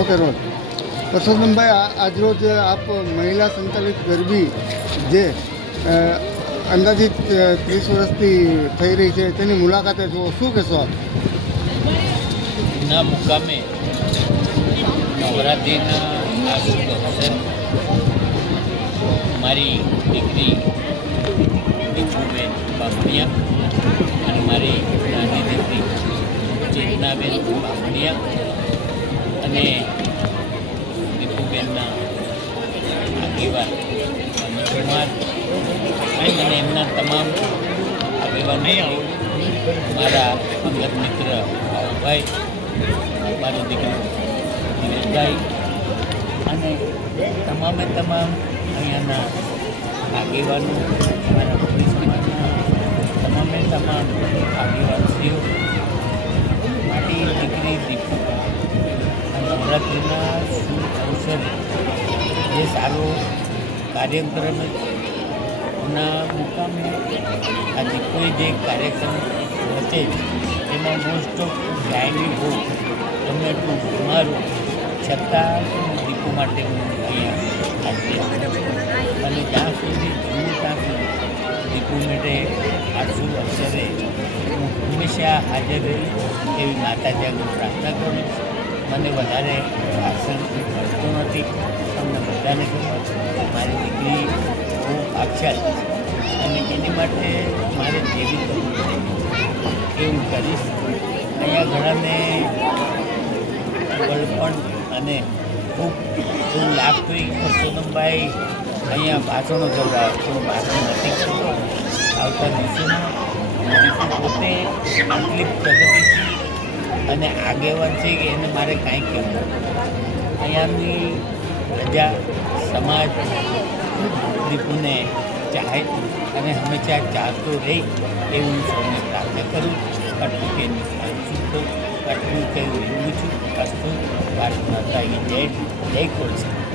Okay રોજ પરસોત્તમભાઈ આજરોજ આપ મહિલા સંચાલિત ગરબી જે અંદાજિત ત્રીસ વર્ષથી થઈ રહી છે, તેની મુલાકાતે જો શું કહેશો આપ? ના મુકામે. નવરાત્રિના મારી દીકરી દીપુબેન ચેતનાબેન બામણિયા અને દીપુબેનના આગેવાન કુમાર અને એમના તમામ આગેવાનો મારા અંગત મિત્ર ભાઈ મારો દીકરો દિનેશભાઈ અને તમામે તમામ અહીંયાના આગેવાનો મારા પોલીસ તમામે તમામ આગેવાનશ્રીઓ જે સારો કાર્યક્રમ ના મુકામે આજે કોઈ જે કાર્યક્રમ હશે એમાં મોસ્ટ ઓફ ડાયની બહુ તમે એટલું મારું, છતાં દીપો માટે હું અહીંયા હાજરી અને ત્યાં સુધી જીવું ત્યાં સુધી દીપો માટે આ શુભ અવસરે હું હંમેશા હાજર રહી એવી માતાજી પ્રાર્થના કરું છું. મને વધારે ભાષણ મળતું નથી તમને બધાને મારી દીકરી બહુ આખ્યાત અને એની માટે મારે જેવી કરવું પડે એવું કરીશ. અહીંયા ઘણાને બળપણ અને ખૂબ ખૂબ લાગતું પરસોત્તમભાઈ અહીંયા ભાષણો કરવા તો ભાષણ નથી આવતા દિવસોમાં પોતે આટલી પ્રગતિશીલ અને આગેવાન છે કે એને મારે કાંઈ કહેવું અહીંયાની પ્રજા, સમાજ, દીપુને ચાહે અને હંમેશા ચાહતો રહે એવું હું સૌને પ્રાર્થના કરું. છું આટલું કે તો આટલું કે વિરમું છું. અસ્તુ ભારત માતા જય જય કોલસા